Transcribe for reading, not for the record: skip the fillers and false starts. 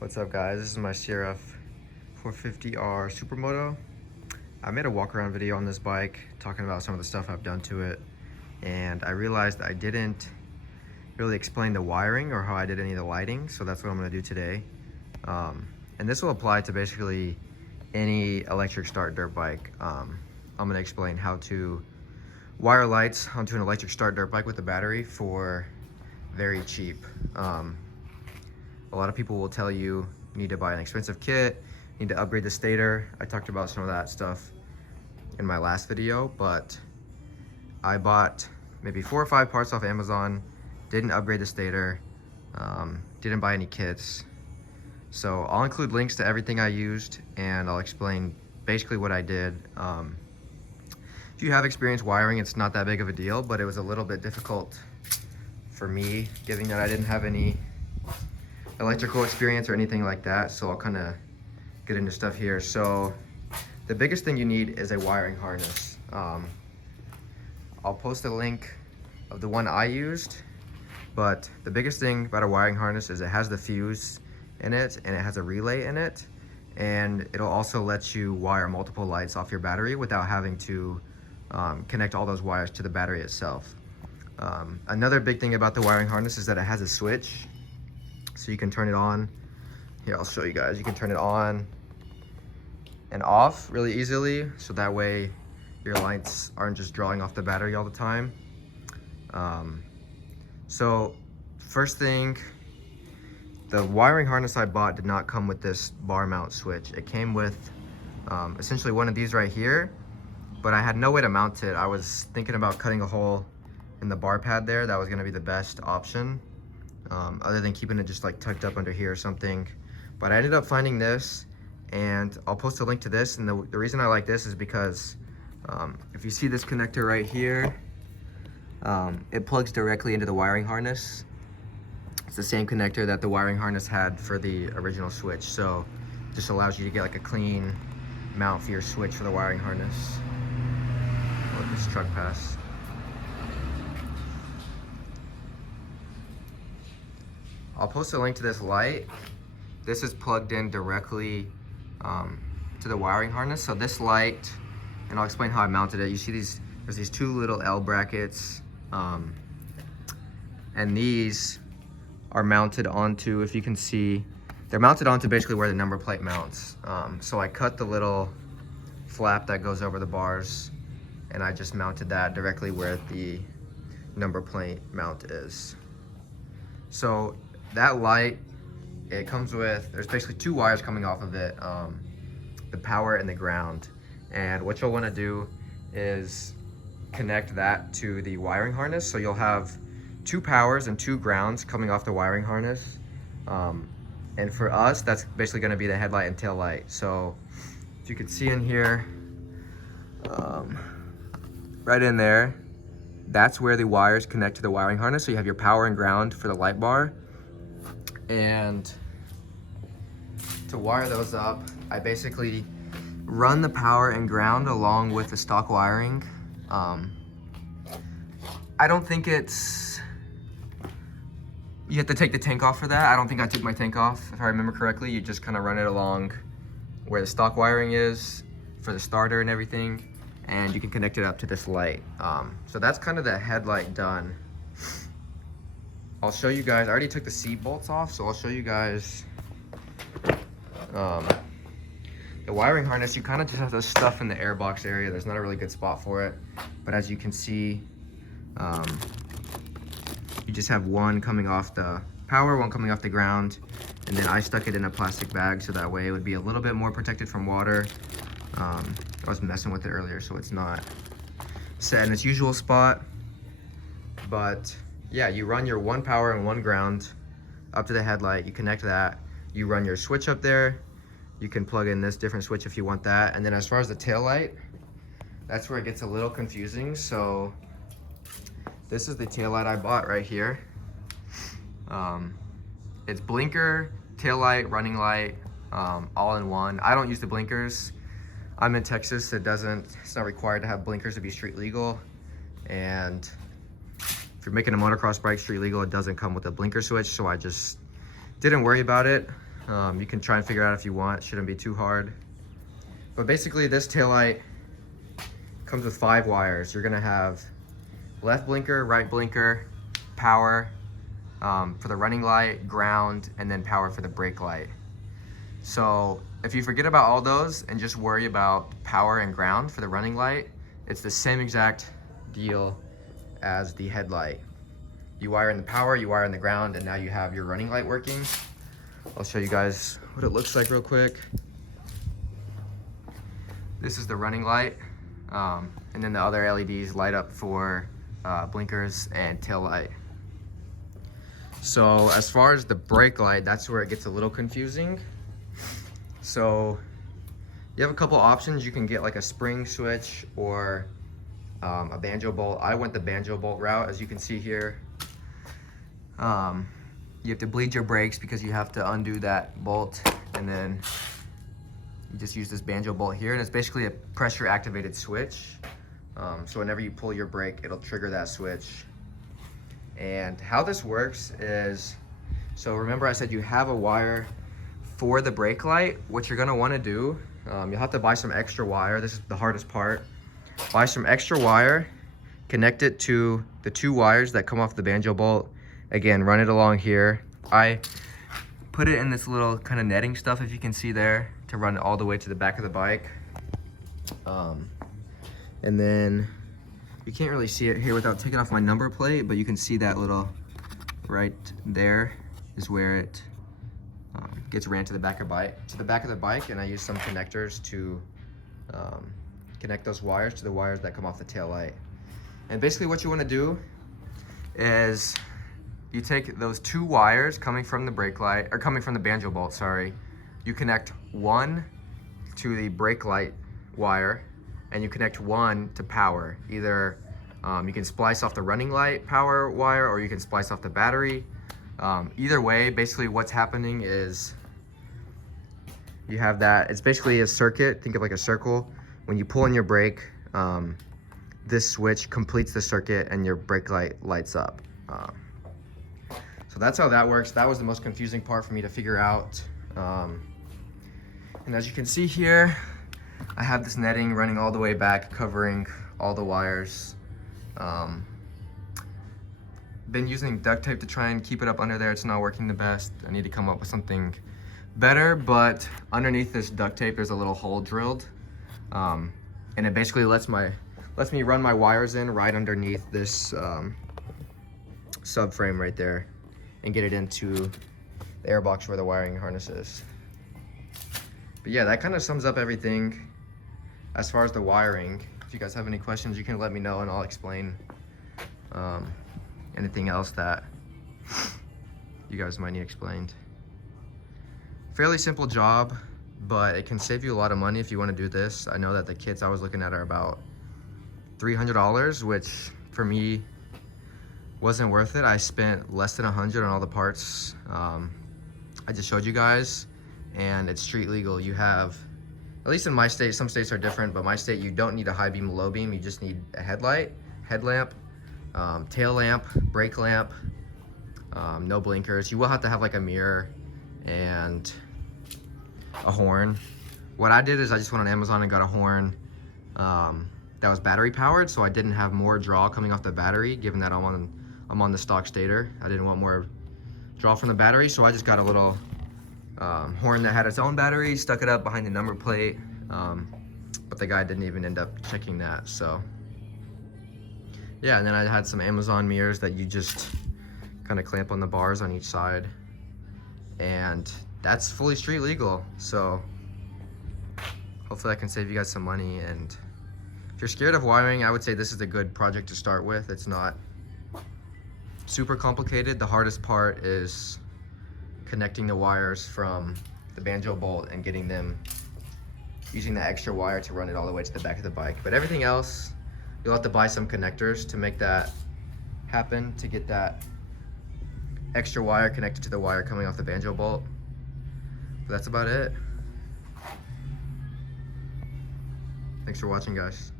What's up, guys? This is my CRF 450R supermoto. I made a walk around video on this bike talking about some of the stuff I've done to it, and I realized I didn't really explain the wiring or how I did any of the lighting, so that's what I'm going to do today. And this will apply to basically any electric start dirt bike. I'm going to explain how to wire lights onto an electric start dirt bike with a battery for very cheap. A lot of people will tell you need to buy an expensive kit, need to upgrade the stator. I talked about some of that stuff in my last video, but I bought maybe 4 or 5 parts off Amazon, didn't upgrade the stator, didn't buy any kits. So I'll include links to everything I used, and I'll explain basically what I did. If you have experience wiring, it's not that big of a deal, but it was a little bit difficult for me, given that I didn't have any electrical experience or anything like that. So I'll kind of get into stuff here. So the biggest thing you need is a wiring harness. I'll post a link of the one I used, but the biggest thing about a wiring harness is it has the fuse in it and it has a relay in it, and it'll also let you wire multiple lights off your battery without having to connect all those wires to the battery itself. Another big thing about the wiring harness is that it has a switch, so you can turn it on. Here, I'll show you guys. You can turn it on and off really easily, so that way your lights aren't just drawing off the battery all the time. So first thing, the wiring harness I bought did not come with this bar mount switch. It came with essentially one of these right here, but I had no way to mount it. I was thinking about cutting a hole in the bar pad there. That was gonna be the best option, other than keeping it just like tucked up under here or something. But I ended up finding this, and I'll post a link to this. And the reason I like this is because if you see this connector right here, it plugs directly into the wiring harness. It's the same connector that the wiring harness had for the original switch, so it just allows you to get like a clean mount for your switch for the wiring harness. Let this truck pass. I'll post a link to this light. This is plugged in directly to the wiring harness. So this light, and I'll explain how I mounted it. You see there's these 2 little L brackets, and these are mounted onto, if you can see, they're mounted onto basically where the number plate mounts. So I cut the little flap that goes over the bars, and I just mounted that directly where the number plate mount is. So that light, it comes with, there's basically 2 wires coming off of it, the power and the ground. And what you'll want to do is connect that to the wiring harness. So you'll have 2 powers and 2 grounds coming off the wiring harness. And for us, that's basically going to be the headlight and tail light. So if you could see in here, right in there, that's where the wires connect to the wiring harness. So you have your power and ground for the light bar. And to wire those up, I basically run the power and ground along with the stock wiring. I don't think it's, you have to take the tank off for that. I don't think I took my tank off, if I remember correctly. You just kind of run it along where the stock wiring is for the starter and everything, and you can connect it up to this light. So that's kind of the headlight done. I'll show you guys, I already took the seat bolts off, so I'll show you guys the wiring harness. You kind of just have to stuff in the air box area. There's not a really good spot for it, but as you can see, you just have one coming off the power, one coming off the ground, and then I stuck it in a plastic bag so that way it would be a little bit more protected from water. I was messing with it earlier, so it's not set in its usual spot, but yeah, you run your 1 power and 1 ground up to the headlight, you connect that, you run your switch up there, you can plug in this different switch if you want that. And then as far as the tail light, that's where it gets a little confusing. So this is the tail light I bought right here. It's blinker, tail light, running light, all in one. I don't use the blinkers. I'm in Texas, it's not required to have blinkers to be street legal. And If you're making a motocross bike street legal, it doesn't come with a blinker switch, so I just didn't worry about it. You can try and figure out if you want. It shouldn't be too hard. But basically this taillight comes with 5 wires. You're gonna have left blinker, right blinker, power for the running light, ground, and then power for the brake light. So if you forget about all those and just worry about power and ground for the running light, it's the same exact deal as the headlight. You wire in the power, you wire in the ground, and now you have your running light working. I'll show you guys what it looks like real quick. This is the running light, and then the other LEDs light up for blinkers and tail light. So as far as the brake light, that's where it gets a little confusing. So you have a couple options. You can get like a spring switch or a banjo bolt. I went the banjo bolt route, as you can see here. You have to bleed your brakes because you have to undo that bolt, and then you just use this banjo bolt here, and it's basically a pressure activated switch. So whenever you pull your brake, it'll trigger that switch. And how this works is, so remember I said you have a wire for the brake light. What you're gonna wanna do, you'll have to buy some extra wire. This is the hardest part. Buy some extra wire, connect it to the 2 wires that come off the banjo bolt. Again, run it along here. I put it in this little kind of netting stuff, if you can see there, to run it all the way to the back of the bike. And then you can't really see it here without taking off my number plate, but you can see that little right there is where it gets ran to the back of the bike, and I use some connectors to connect those wires to the wires that come off the tail light. And basically what you want to do is you take those 2 wires coming from the brake light, or coming from the banjo bolt, sorry. You connect one to the brake light wire, and you connect one to power. Either you can splice off the running light power wire, or you can splice off the battery. Either way, basically what's happening is you have that, it's basically a circuit, think of like a circle. When you pull in your brake, this switch completes the circuit and your brake light lights up. So that's how that works. That was the most confusing part for me to figure out. And as you can see here, I have this netting running all the way back, covering all the wires. Been using duct tape to try and keep it up under there. It's not working the best. I need to come up with something better, but underneath this duct tape, there's a little hole drilled. And it basically lets me run my wires in right underneath this subframe right there and get it into the airbox where the wiring harness is. But yeah, that kind of sums up everything as far as the wiring. If you guys have any questions, you can let me know and I'll explain anything else that you guys might need explained. Fairly simple job, but it can save you a lot of money if you want to do this. I know that the kits I was looking at are about $300, which for me wasn't worth it. I spent less than $100 on all the parts I just showed you guys, and it's street legal. You have, at least in my state, some states are different, but my state, you don't need a high beam, low beam. You just need a headlight, headlamp, tail lamp, brake lamp, no blinkers. You will have to have like a mirror and a horn. What I did is I just went on Amazon and got a horn that was battery powered, so I didn't have more draw coming off the battery, given that I'm on the stock stator. I didn't want more draw from the battery, so I just got a little horn that had its own battery, stuck it up behind the number plate, but the guy didn't even end up checking that. So yeah, and then I had some Amazon mirrors that you just kind of clamp on the bars on each side, and that's fully street legal. So hopefully I can save you guys some money. And if you're scared of wiring, I would say this is a good project to start with. It's not super complicated. The hardest part is connecting the wires from the banjo bolt and getting them, using the extra wire to run it all the way to the back of the bike. But everything else, you'll have to buy some connectors to make that happen, to get that extra wire connected to the wire coming off the banjo bolt. But that's about it. Thanks for watching, guys.